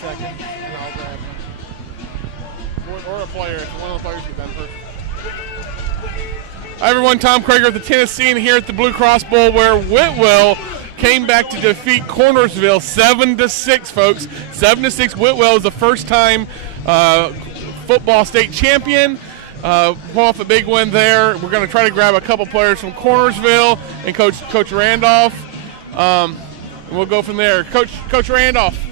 seconds, and I'll grab him. Or a player. If one of the players get done first. Hi, everyone. Tom Krager at the Tennessean here at the Blue Cross Bowl, where Whitwell came back to defeat Cornersville 7-6, folks. 7-6. Whitwell is the first-time football state champion. Pull off a big win there. We're going to try to grab a couple players from Cornersville and Coach Randolph. And we'll go from there. Coach Randolph.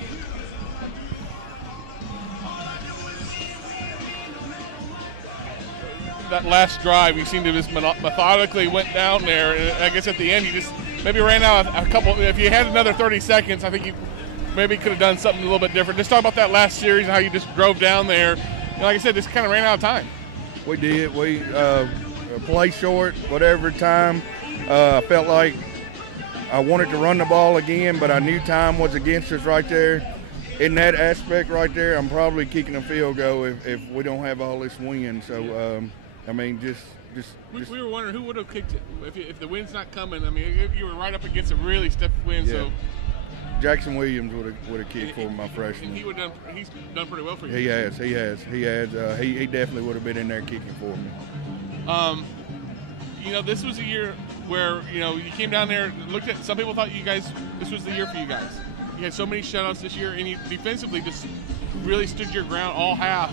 That last drive, you seemed to just methodically went down there. And I guess at the end, you just maybe ran out a couple. If you had another 30 seconds, I think you maybe could have done something a little bit different. Just talk about that last series and how you just drove down there. And like I said, just kind of ran out of time. We did. We play short, whatever time. I felt like I wanted to run the ball again, but I knew time was against us right there. In that aspect right there, I'm probably kicking a field goal if we don't have all this wind. So, I mean, just. We were wondering who would have kicked it if the wind's not coming. I mean, if you were right up against a really stiff wind. Yeah. So Jackson Williams would have kicked for my freshman. He's done pretty well for you. He has. He definitely would have been in there kicking for me. This was a year where you came down there, looked at. Some people thought this was the year for you guys. You had so many shutouts this year, and you defensively just really stood your ground all half.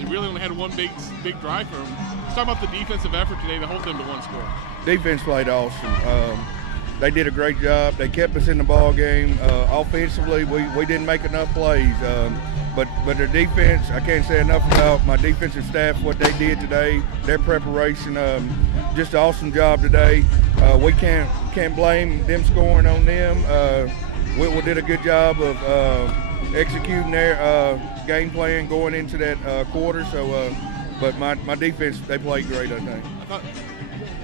You really only had one big drive for them. Let's talk about the defensive effort today to hold them to one score. Defense played awesome. They did a great job. They kept us in the ball game. Offensively, we didn't make enough plays. But their defense, I can't say enough about my defensive staff, what they did today, their preparation. Just an awesome job today. We can't blame them scoring on them. Whitwell did a good job of executing their game plan going into that quarter. So, but my defense, they played great, I think. I thought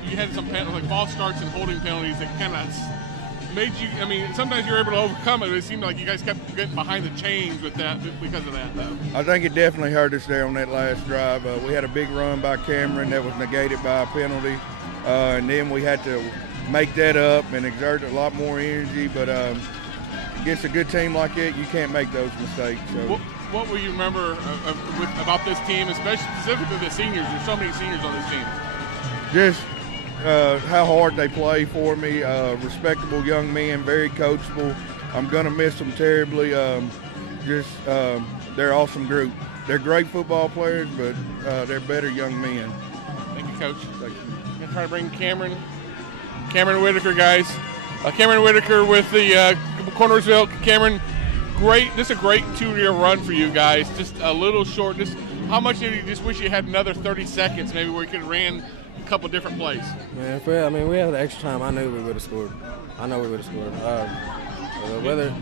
you had some false starts and holding penalties that kind of made you. I mean, sometimes you're able to overcome it. But it seemed like you guys kept getting behind the chains with that because of that, though. I think it definitely hurt us there on that last drive. We had a big run by Cameron that was negated by a penalty, and then we had to make that up and exert a lot more energy. But against a good team like it, you can't make those mistakes. So. What will you remember about this team, specifically the seniors? There's so many seniors on this team. Just how hard they play for me. Respectable young men, very coachable. I'm going to miss them terribly. They're an awesome group. They're great football players, but they're better young men. Thank you, Coach. Thank you. I'm going to try to bring Cameron Whitaker, guys. Cameron Whitaker with the Cornersville. Cameron, this is a great 2-year run for you guys. Just a little short. Just how much did you just wish you had another 30 seconds maybe where you could have ran a couple different plays? Man, we had the extra time. I knew we would have scored. Whether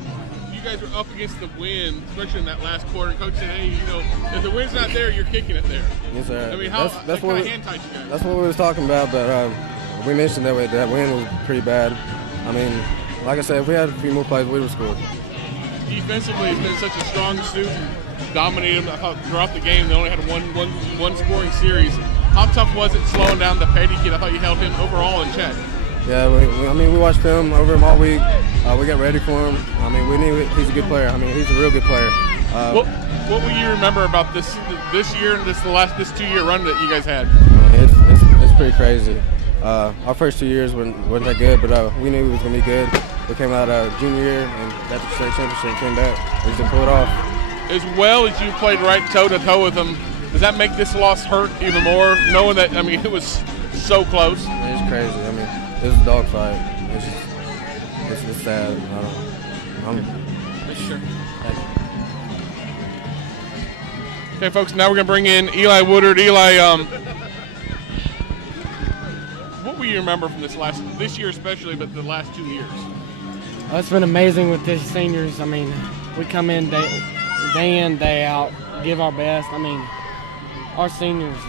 you guys were up against the wind, especially in that last quarter. Coach said, "Hey, if the wind's not there, you're kicking it there." Yes, sir. I mean, that's what hand tight you guys. That's what we was talking about, but we mentioned that wind was pretty bad. I mean, like I said, if we had a few more plays, we would have scored. Defensively, it's been such a strong suit, dominated them. I thought throughout the game they only had one scoring series. How tough was it slowing down the Petty kid? I thought you held him overall in check. Yeah, we watched film over him all week. We got ready for him. I mean, we knew he's a good player. I mean, he's a real good player. What will you remember about this year and this 2-year run that you guys had? It's pretty crazy. Our first 2 years wasn't that good, but we knew it was going to be good. We came out junior year and got the state championship and came back. We just didn't pull it off. As well as you played right toe-to-toe with them, does that make this loss hurt even more, knowing that, I mean, it was so close? It's crazy. I mean, it was a dogfight. It's sad. Sure. Okay, folks, now we're going to bring in Eli Woodard. Eli, what will you remember from this year especially, but the last 2 years? It's been amazing with these seniors. I mean, we come in day in, day out, give our best. I mean, our seniors is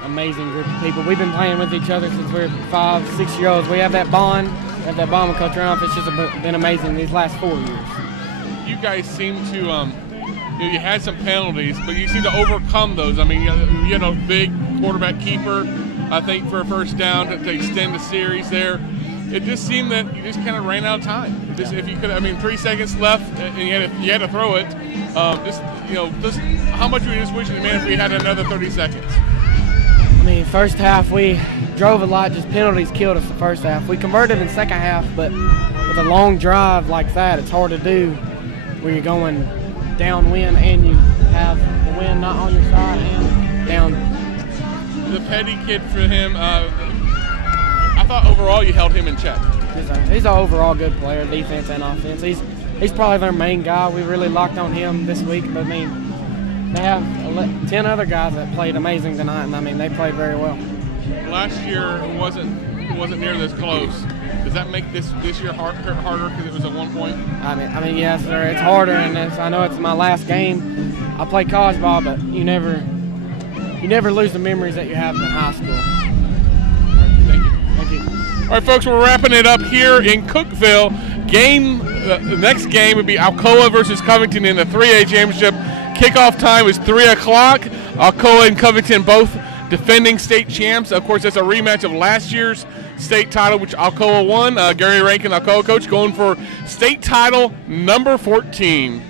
an amazing group of people. We've been playing with each other since we were 5, 6-year-olds. We have that bond. with Coach Randolph. It's just been amazing these last 4 years. You guys seem to, you had some penalties, but you seem to overcome those. I mean, you had a big quarterback keeper, I think, for a first down to extend the series there. it just seemed that you just kind of ran out of time. Just, if you could, I mean, 3 seconds left, and you had to throw it. Just how much were you just wishing, man, if we had another 30 seconds? I mean, first half we drove a lot. Just penalties killed us the first half. We converted in second half, but with a long drive like that, it's hard to do when you're going downwind and you have the wind not on your side and down. The Petty kid for him, I thought overall you held him in check. He's an overall good player, defense and offense. He's probably their main guy. We really locked on him this week, but I mean, they have 10 other guys that played amazing tonight, and I mean, they played very well. Last year it wasn't near this close. Does that make this year harder because it was at 1 point? I mean, yes, sir. It's harder, and I know it's my last game. I play college ball, but you never lose the memories that you have in high school. Thank you. Thank you. All right, folks, we're wrapping it up here in Cookeville. The next game would be Alcoa versus Covington in the 3A championship. Kickoff time is 3 o'clock. Alcoa and Covington both defending state champs. Of course, that's a rematch of last year's state title, which Alcoa won. Gary Rankin, Alcoa coach, going for state title number 14.